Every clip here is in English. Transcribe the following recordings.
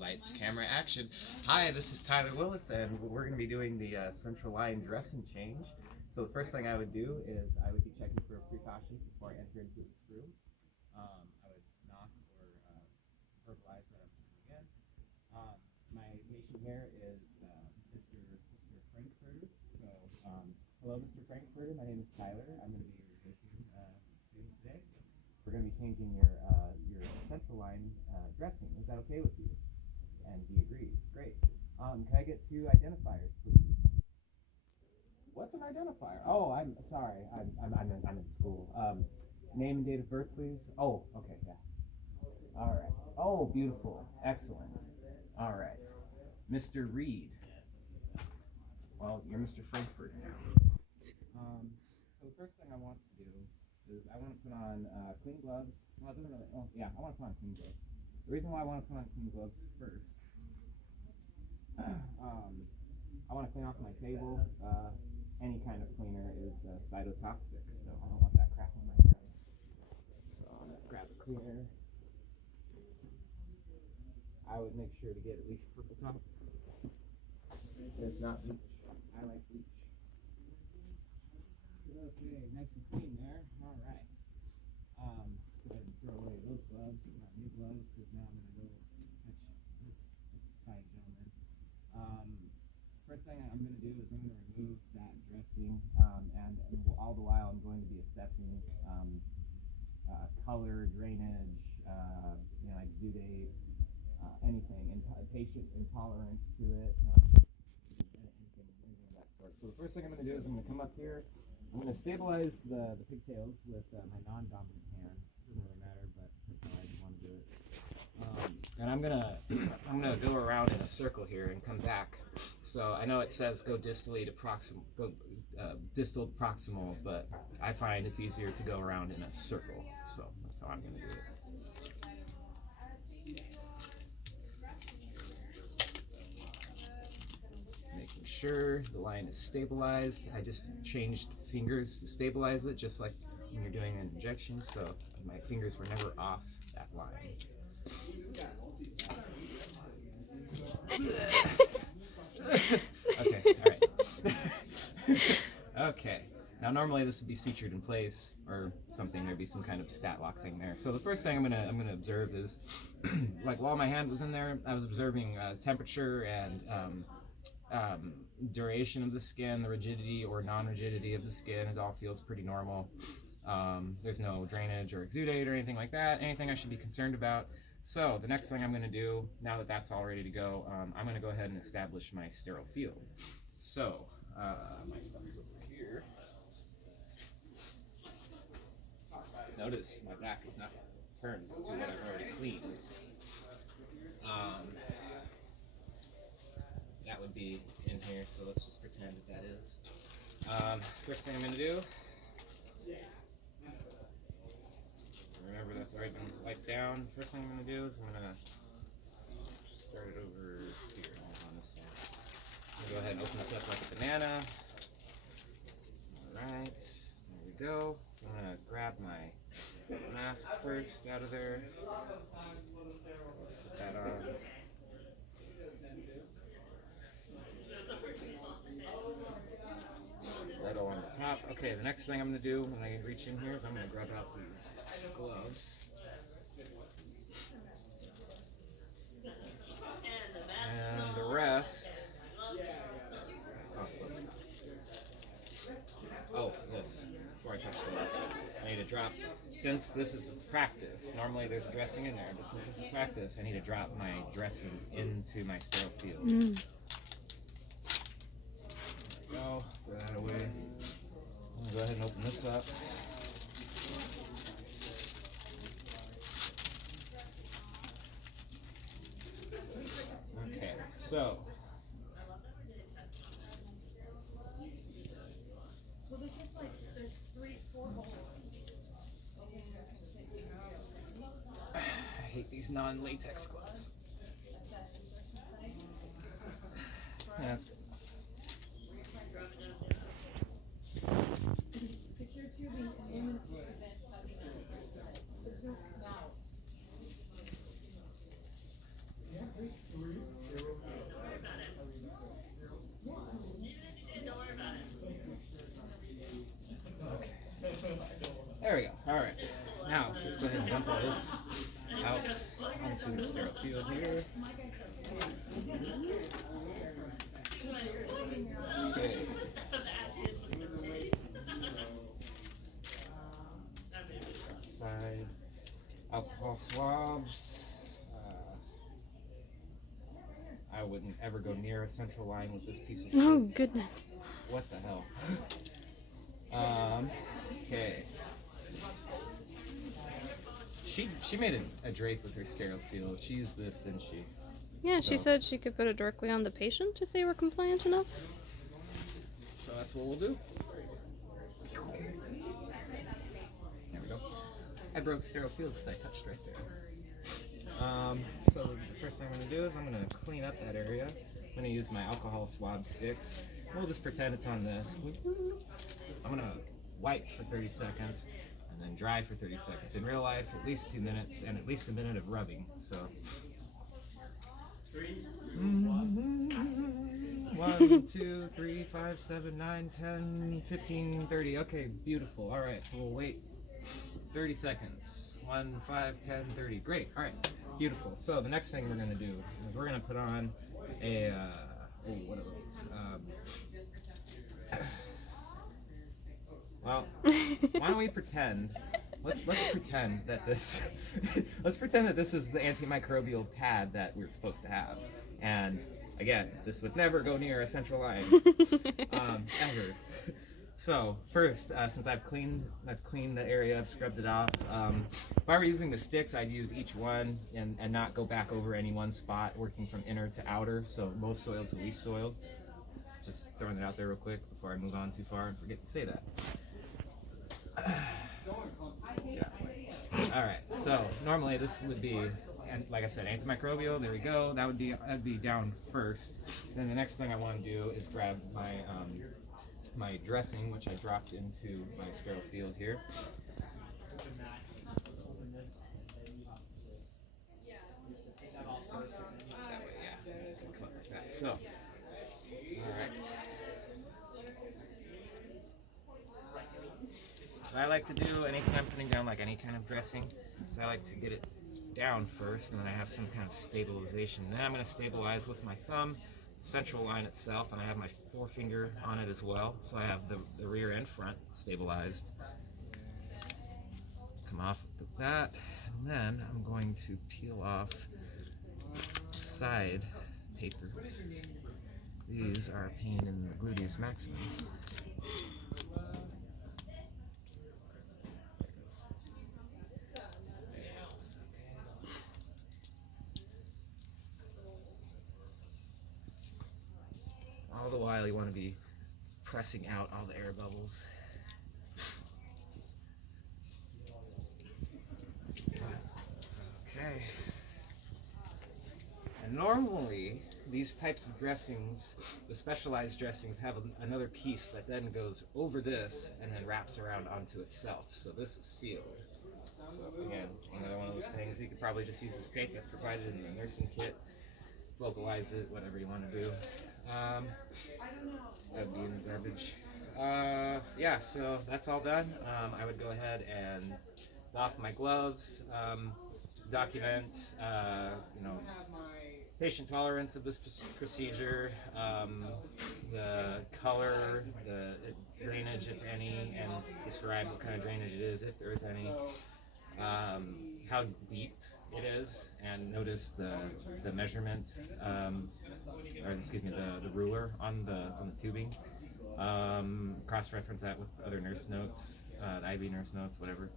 Lights, camera, action. Hi, this is Tyler Willis, and we're going to be doing the central line dressing change. So the first thing I would do is I would be checking for precautions before I enter into this room. I would knock or verbalize that I'm coming in. Um, my patient here is Mr. Frankfurter. So, hello, Mr. Frankfurter. My name is Tyler. I'm going to be your nursing student today. We're going to be changing your central line dressing. Is that okay with you? And he agrees. Great. Can I get two identifiers, please? What's an identifier? Oh, I'm sorry. I'm in school. Name and date of birth, please. Oh, okay, yeah. All right. Oh, beautiful. Excellent. All right. Mr. Reed. Well, you're Mr. Frankfurt now. So the first thing I want to do is I want to put on clean gloves. Well, it doesn't really. Oh, yeah, I want to put on clean gloves. The reason why I want to put on clean gloves first, I want to clean off my table. Any kind of cleaner is cytotoxic, so I don't want that crap on my hands. So I'm gonna grab a cleaner. I would make sure to get at least purple top. It's not bleach. I like bleach. Okay, nice and clean there. All right. Go ahead and throw away those gloves. Not new gloves, because now I'm gonna go catch this fine gentleman. First thing I'm going to do is I'm going to remove that dressing, and all the while I'm going to be assessing color, drainage, exudate, anything, patient intolerance to it, anything of that sort. So the first thing I'm going to do is I'm going to come up here. I'm going to stabilize the pigtails with my non-dominant hand. Doesn't really matter, but that's how I want to do it. And I'm gonna go around in a circle here and come back. So I know it says go distally to distal proximal, but I find it's easier to go around in a circle. So that's how I'm gonna do it. Making sure the line is stabilized. I just changed fingers to stabilize it, just like when you're doing an injection. So my fingers were never off that line. Okay, alright. Okay. Now normally this would be sutured in place or something, there'd be some kind of stat lock thing there. So the first thing I'm gonna observe is like while my hand was in there, I was observing temperature and duration of the skin, the rigidity or non-rigidity of the skin. It all feels pretty normal. There's no drainage or exudate or anything like that, anything I should be concerned about. So the next thing I'm going to do, now that that's all ready to go, I'm going to go ahead and establish my sterile field. So my stuff is over here. Notice my back is not turned to what I've already cleaned. That would be in here, so let's just pretend that is. First thing I'm going to do, remember that's already been wiped down. First thing I'm going to do is I'm going to start it over here on this side. I'm going to go ahead and open this up like a banana. Alright, there we go. So I'm going to grab my mask first out of there. Put that on. Right along the top. Okay, the next thing I'm going to do when I reach in here is I'm going to grab out these gloves. And the rest. Oh, this. Before I touch this, I need to drop. Since this is practice, normally there's a dressing in there, but since this is practice, I need to drop my dressing into my sterile field. There we go. Throw that away. I'm going to go ahead and open this up. Okay, so. I hate these non-latex gloves. Yeah, that's good. Secure tubing and field here. Okay. Side alcohol swabs. I wouldn't ever go near a central line with this piece of shit. Oh goodness. What the hell? Okay. She made a drape with her sterile field. She used this, didn't she? Yeah, she So- said she could put it directly on the patient if they were compliant enough. So that's what we'll do. There we go. I broke sterile field because I touched right there. So the first thing I'm going to do is I'm going to clean up that area. I'm going to use my alcohol swab sticks. We'll just pretend it's on this. I'm going to wipe for 30 seconds and then dry for 30 seconds. In real life, at least 2 minutes and at least a minute of rubbing. So 1, 2, 3, 5, 7, 9, 10, 15, 30. Okay, beautiful. All right, so we'll wait 30 seconds. 1, 5, 10, 30. Great. All right, beautiful. So the next thing we're gonna do is we're gonna put on a what are those? Well, why don't we pretend? Let's pretend that this let's pretend that this is the antimicrobial pad that we're supposed to have. And again, this would never go near a central line, ever. So first, since I've cleaned the area, I've scrubbed it off. If I were using the sticks, I'd use each one and not go back over any one spot, working from inner to outer, so most soiled to least soiled. Just throwing it out there real quick before I move on too far and forget to say that. Yeah. All right. So normally this would be, and like I said, antimicrobial. There we go. That'd be down first. Then the next thing I want to do is grab my my dressing, which I dropped into my sterile field here. So, all right. What I like to do anytime I'm putting down like any kind of dressing is I like to get it down first, and then I have some kind of stabilization. Then I'm going to stabilize with my thumb, the central line itself, and I have my forefinger on it as well. So I have the rear and front stabilized. Come off with that, and then I'm going to peel off side papers. These are a pain in the gluteus maximus. All the while you want to be pressing out all the air bubbles. Okay. And normally these types of dressings, the specialized dressings, have another piece that then goes over this and then wraps around onto itself. So this is sealed. So again, another one of those things. You could probably just use a steak that's provided in the nursing kit, localize it, whatever you want to do. That'd be in the garbage. Yeah, so that's all done. I would go ahead and doff my gloves, document, patient tolerance of this procedure, the color, the drainage, if any, and describe what kind of drainage it is, if there is any, how deep it is, and notice the measurement, or excuse me, the ruler on the tubing. Cross-reference that with other nurse notes, the IB nurse notes, whatever.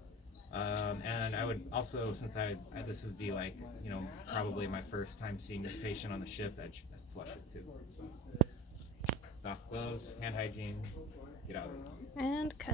And I would also, since this would be like, probably my first time seeing this patient on the shift, I'd flush it too. So, doff gloves, hand hygiene, get out of there. And cut.